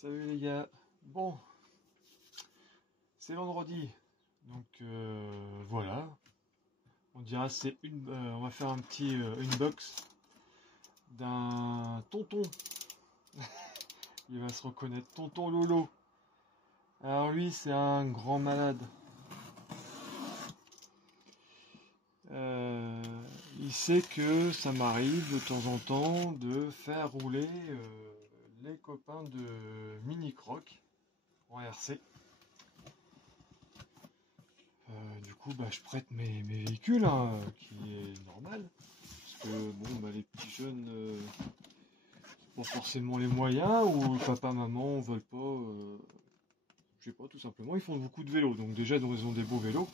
Salut les gars, bon, c'est vendredi, donc voilà, on dira on va faire un petit unbox d'un tonton, il va se reconnaître, tonton Lolo. Alors lui c'est un grand malade, il sait que ça m'arrive de temps en temps de faire rouler les copains de Mini Croc en RC. Du coup, je prête mes véhicules, hein, qui est normal. Parce que bon, les petits jeunes pas forcément les moyens, ou papa, maman veulent pas, je sais pas, tout simplement, ils font beaucoup de vélo. Donc déjà, ils ont des beaux vélos.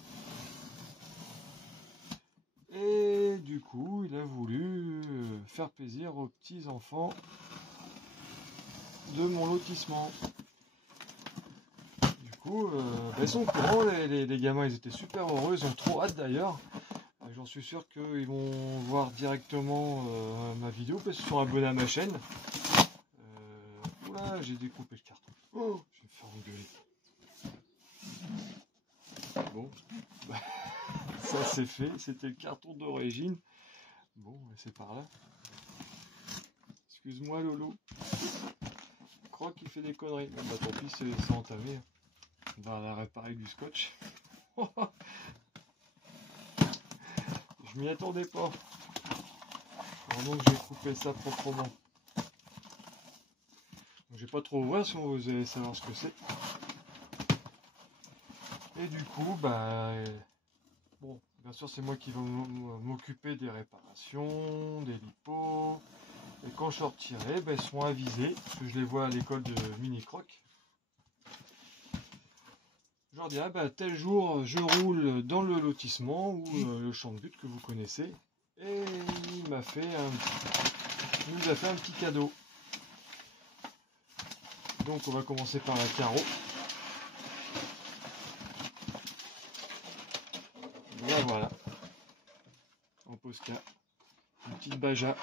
Et du coup, il a voulu faire plaisir aux petits enfants de mon lotissement. Du coup, ils sont au courant, les gamins, ils étaient super heureux, ils ont trop hâte d'ailleurs. J'en suis sûr qu'ils vont voir directement ma vidéo parce qu'ils sont abonnés à ma chaîne. Oula, j'ai découpé le carton. Oh, je vais me faire engueuler. Bon, ça c'est fait. C'était le carton d'origine. Bon, c'est par là. Excuse-moi Lolo. Je crois qu'il fait des conneries. Tant pis, c'est entamé. On va la réparer avec du scotch. Je m'y attendais pas. Donc j'ai coupé ça proprement. Donc, je vais pas trop ouvrir, sinon vous allez savoir ce que c'est. Et du coup, bon, bien sûr c'est moi qui vais m'occuper des réparations, des lipos. Et quand je sortirai, ils seront avisés, parce que je les vois à l'école de Mini Croc. Je leur dirai, tel jour je roule dans le lotissement ou le champ de but que vous connaissez. Et il nous a fait un petit cadeau. Donc on va commencer par la carreau. Voilà. En Posca. Une petite Baja.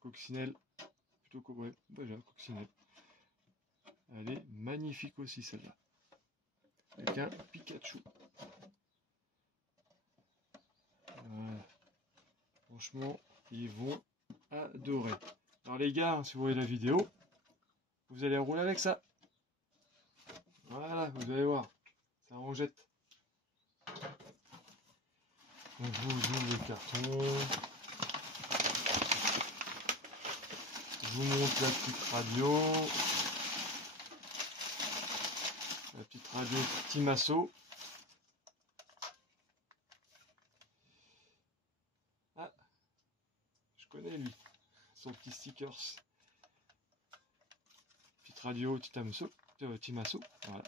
Coccinelle. Plutôt que Baja, coccinelle. Elle est magnifique aussi celle-là. Avec un Pikachu. Voilà. Franchement, ils vont adorer. Alors les gars, si vous voyez la vidéo, vous allez rouler avec ça. Voilà, vous allez voir. Ça en jette. Donc vous ouvrez le carton. Je vous montre la petite radio. La petite radio Timasso. Ah, je connais lui. Son petit stickers. Petite radio Timasso. Voilà.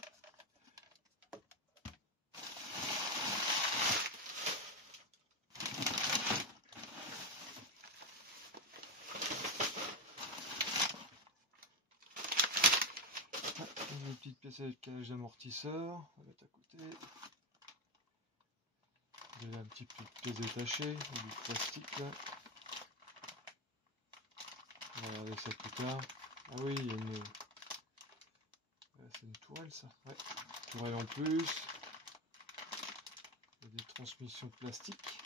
Une petite pièce avec calage d'amortisseur. On va mettre à côté. J'ai un petit peu de pièce détachée, du plastique là. On va regarder ça plus tard. Ah oui, il y a une... c'est une tourelle ça. Ouais. Tourelle en plus. Il y a des transmissions plastiques.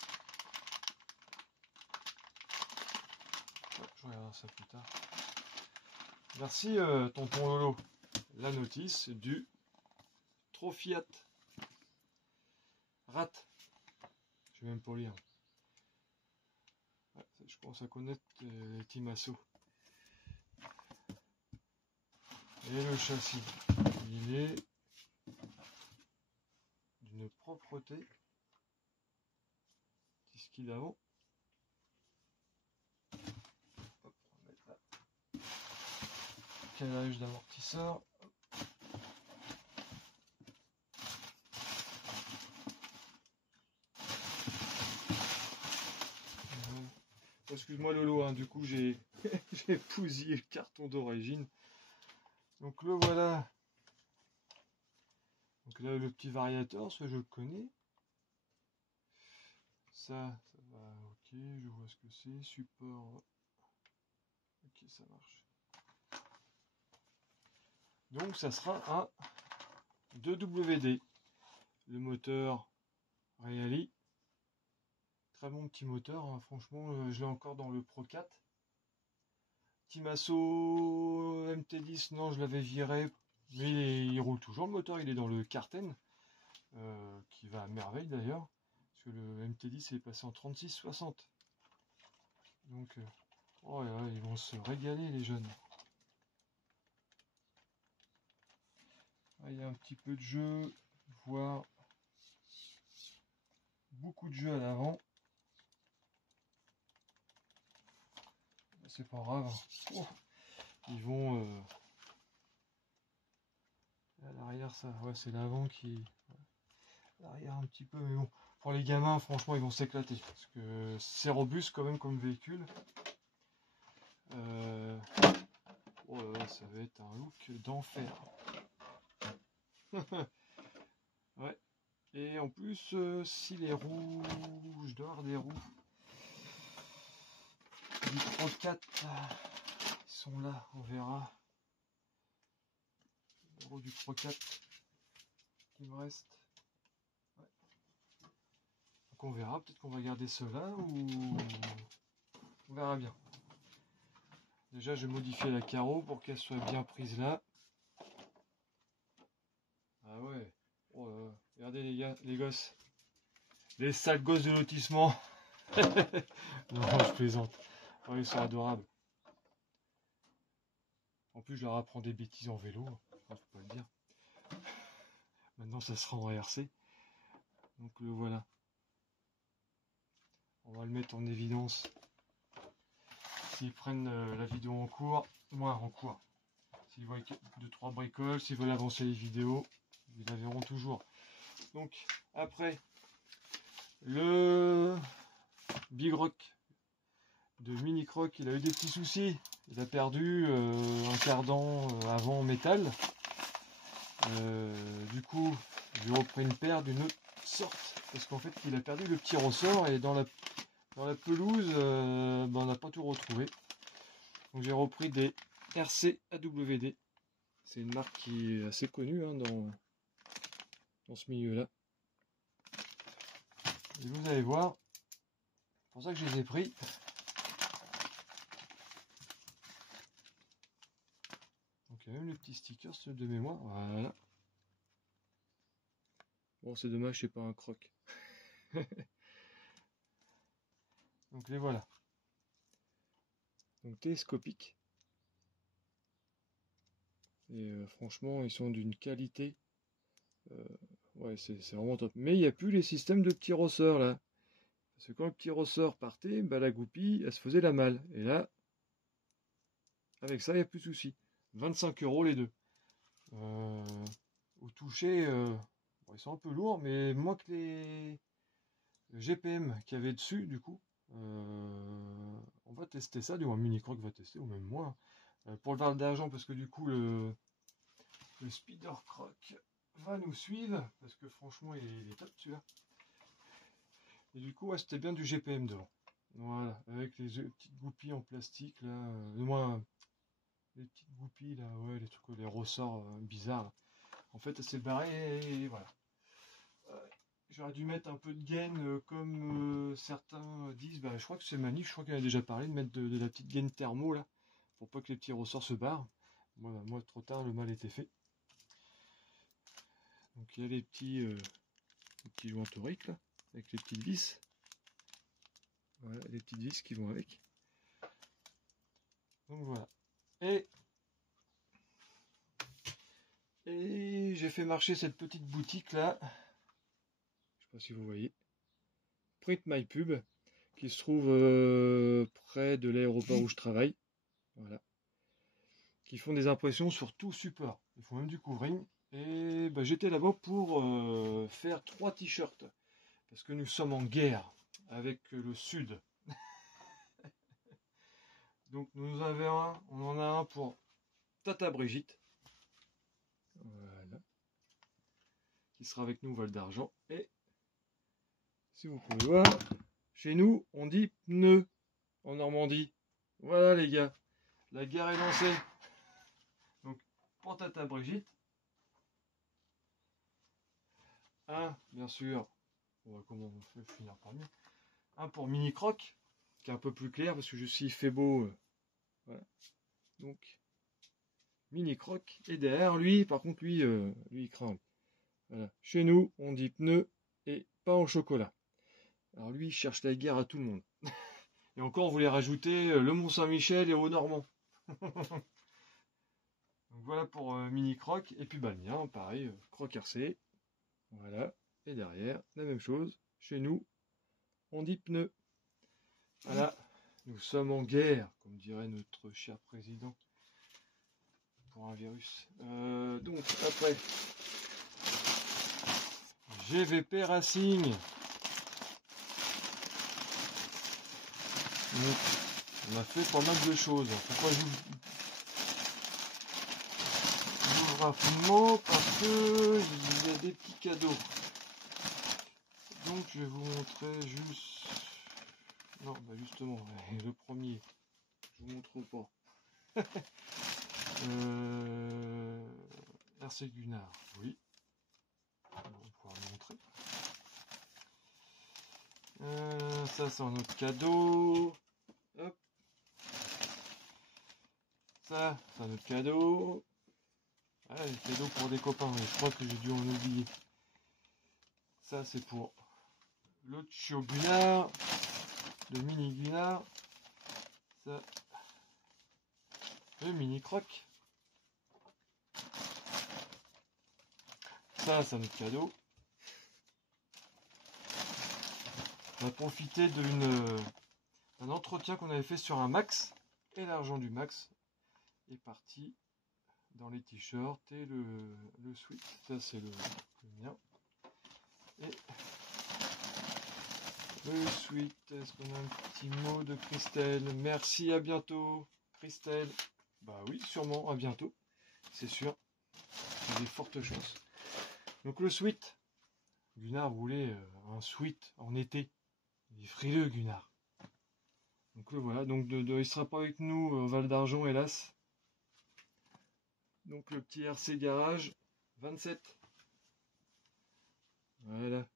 Ouais, je regarderai ça plus tard. Merci tonton Lolo. La notice du Trophiat Rat. Je vais même pas lire. Ouais, je commence à connaître les Timasso. Et le châssis, il est d'une propreté. Petit ski d'avant. Hop, on va mettre là. Calage d'amortisseur. Excuse-moi Lolo, hein, du coup j'ai bousillé le carton d'origine. Donc le voilà. Donc là le petit variateur, ce je le connais. Ça va, ok, je vois ce que c'est. Support. Ok, ça marche. Donc ça sera un 2WD. Le moteur Reali. Très bon petit moteur, hein. Franchement, je l'ai encore dans le Pro 4. Timasso MT10, non, je l'avais viré, mais il roule toujours. Le moteur, il est dans le Carten, qui va à merveille d'ailleurs, parce que le MT10 est passé en 36-60. Donc, oh là là, ils vont se régaler les jeunes. Ah, il y a un petit peu de jeu, voire beaucoup de jeu à l'avant. C'est pas grave. Oh, ils vont à l'arrière, ça, ouais, c'est l'avant qui. L'arrière un petit peu, mais bon. Pour les gamins, franchement, ils vont s'éclater. Parce que c'est robuste quand même comme véhicule. Oh là là, ça va être un look d'enfer. Ouais. Et en plus, si les roues, je dois avoir des roues du Pro 4, ils sont là, on verra. Les roues du Pro 4 qui me restent. Ouais. Donc on verra, peut-être qu'on va garder ceux-là ou on verra bien. Déjà, je vais modifier la carreau pour qu'elle soit bien prise là. Ah ouais. Oh là là. Regardez les gars, les gosses. Les sales gosses de lotissement. Non, je plaisante. Oh, ils sont adorables. En plus, je leur apprends des bêtises en vélo. Enfin, faut pas le dire. Maintenant, ça sera en RC. Donc le voilà. On va le mettre en évidence. S'ils prennent la vidéo en cours, moins en cours. S'ils voient 2-3 bricoles, s'ils veulent avancer les vidéos, ils la verront toujours. Donc après, le Big Rock de Mini Croc, il a eu des petits soucis. Il a perdu un cardan avant en métal. Du coup, j'ai repris une paire d'une autre sorte. Parce qu'en fait, il a perdu le petit ressort et dans la pelouse, on n'a pas tout retrouvé. Donc j'ai repris des RC AWD. C'est une marque qui est assez connue hein, dans ce milieu-là. Et vous allez voir, c'est pour ça que je les ai pris. Donc il y a même les petits stickers de mémoire. Voilà. Bon, c'est dommage, c'est pas un croc. Donc les voilà. Donc télescopiques. Et franchement, ils sont d'une qualité. Ouais, c'est vraiment top. Mais il n'y a plus les systèmes de petits ressorts là. Parce que quand le petit ressort partait, bah, la goupille, elle se faisait la malle. Et là, avec ça, il n'y a plus de souci. 25 € les deux. Au toucher, bon, ils sont un peu lourds, mais moins que les GPM qu'il y avait dessus, du coup. On va tester ça, du moins Mini Croc va tester, ou même moins. Pour le Val d'Argent, parce que du coup, le Speeder Croc va nous suivre, parce que franchement, il est top celui-là. Et du coup, ouais, c'était bien du GPM devant. Voilà, avec les petites goupilles en plastique, là, moins les petites goupilles, là, ouais, les trucs, les ressorts bizarres. Là. En fait, c'est barré et voilà. J'aurais dû mettre un peu de gaine comme certains disent. Bah, je crois que c'est Manif, je crois qu'il a déjà parlé de mettre de la petite gaine thermo là, pour pas que les petits ressorts se barrent. Moi trop tard, le mal était fait. Donc il y a les petits joints toriques là, avec les petites vis. Voilà, les petites vis qui vont avec. Donc voilà. Et j'ai fait marcher cette petite boutique là. Je sais pas si vous voyez. Print My Pub, qui se trouve près de l'aéroport où je travaille. Voilà. Qui font des impressions sur tout support. Ils font même du covering. Et bah, j'étais là-bas pour faire 3 t-shirts. Parce que nous sommes en guerre avec le Sud. Donc on en a un pour Tata Brigitte. Voilà. Qui sera avec nous au Val d'Argent. Et si vous pouvez voir, chez nous, on dit pneu en Normandie. Voilà les gars. La guerre est lancée. Donc en tata Brigitte. Un, bien sûr, comment on fait finir par mieux. Un pour Mini Croc, qui est un peu plus clair, parce que je suis fait beau. Voilà. Donc, Mini Croc. Et derrière, lui, par contre, lui il craint. Voilà. Chez nous, on dit pneu et pain au chocolat. Alors lui, il cherche la guerre à tout le monde. Et encore, on voulait rajouter le Mont-Saint-Michel et au Normand. Donc voilà pour Mini Croc. Et puis bah, le mien, pareil, Croc RC. Voilà. Et derrière, la même chose. Chez nous, on dit pneu. Voilà. Nous sommes en guerre, comme dirait notre cher président. Pour un virus. Donc après, GVP Racing. Donc, on a fait pas mal de choses. Pourquoi j'ouvre rapidement? Parce que il y a des petits cadeaux. Donc je vais vous montrer juste. Non, bah justement, le premier. Je vous montre pas. RC Gunnar, oui. On va pouvoir le montrer. Ça c'est un autre cadeau. Hop. Ça, c'est un autre cadeau. Ah, les cadeaux pour des copains, mais je crois que j'ai dû en oublier. Ça c'est pour l'autre chiot Gunnar. Le mini Gunnar. Ça. Le mini Croc. Ça, c'est un autre cadeau. On va profiter d'un entretien qu'on avait fait sur un Max. Et l'argent du Max est parti dans les t-shirts et le sweat. Ça, c'est le mien. Et le sweat, est-ce qu'on a un petit mot de Christelle? Merci, à bientôt, Christelle. Bah oui, sûrement, à bientôt. C'est sûr. Il y a des fortes chances. Donc le sweat. Gunnar voulait un sweat en été. Il est frileux, Gunnar. Donc voilà, donc il sera pas avec nous au Val d'Argent, hélas. Donc le petit RC Garage 27. Voilà.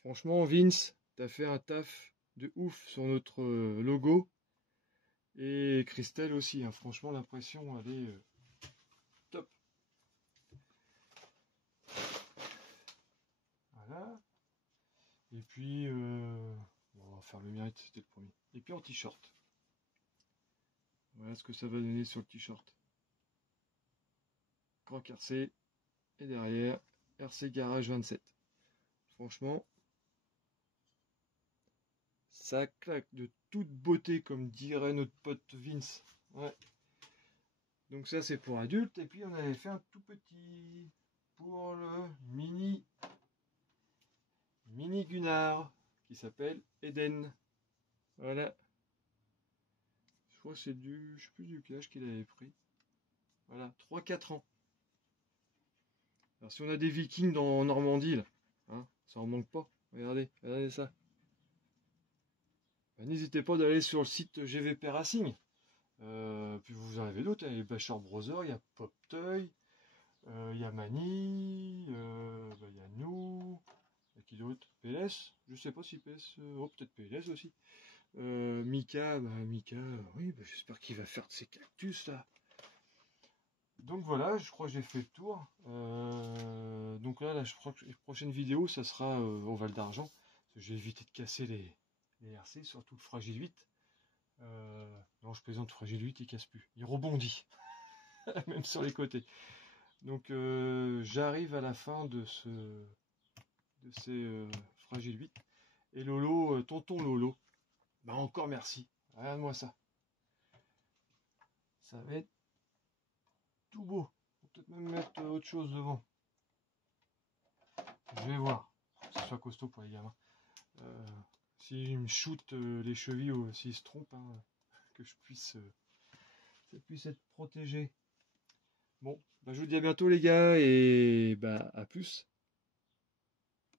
Franchement, Vince, t'as fait un taf de ouf sur notre logo. Et Christelle aussi, hein. Franchement, l'impression, elle est top. Voilà. Et puis, on va faire le mérite, c'était le premier. Et puis en t-shirt. Voilà ce que ça va donner sur le t-shirt. Croc RC. Et derrière, RC Garage 27. Franchement, ça claque de toute beauté, comme dirait notre pote Vince. Ouais. Donc ça, c'est pour adultes. Et puis, on avait fait un tout petit pour le mini Gunnar qui s'appelle Eden. Voilà. Je crois que c'est je sais plus du âge qu'il avait pris. Voilà, 3-4 ans. Alors si on a des vikings en Normandie, là, hein, ça en manque pas. Regardez ça. Ben, n'hésitez pas d'aller sur le site GVP Racing. Puis vous en avez d'autres, il y a Bachar Brothers, il y a Poptoy, il y a Mani, il y a nous, il y a qui d'autre? PLS, je sais pas si PS, peut-être PLS aussi. Mika, oui, j'espère qu'il va faire de ses cactus là. Donc voilà, je crois que j'ai fait le tour. Donc là, je crois que les prochaines vidéos, ça sera au Val d'Argent. J'ai évité de casser les RC, surtout le Fragile 8. Non, je plaisante, le Fragile 8, il casse plus. Il rebondit, même sur les côtés. Donc j'arrive à la fin de ces Fragile 8. Et Lolo, tonton Lolo, bah encore merci. Regarde-moi ça. Ça va être tout beau. On peut peut-être même mettre autre chose devant. Je vais voir. Que ce soit costaud pour les gamins. S'ils me shootent les chevilles ou s'ils se trompent, hein, que ça puisse être protégé. Bon, bah je vous dis à bientôt les gars et bah à plus.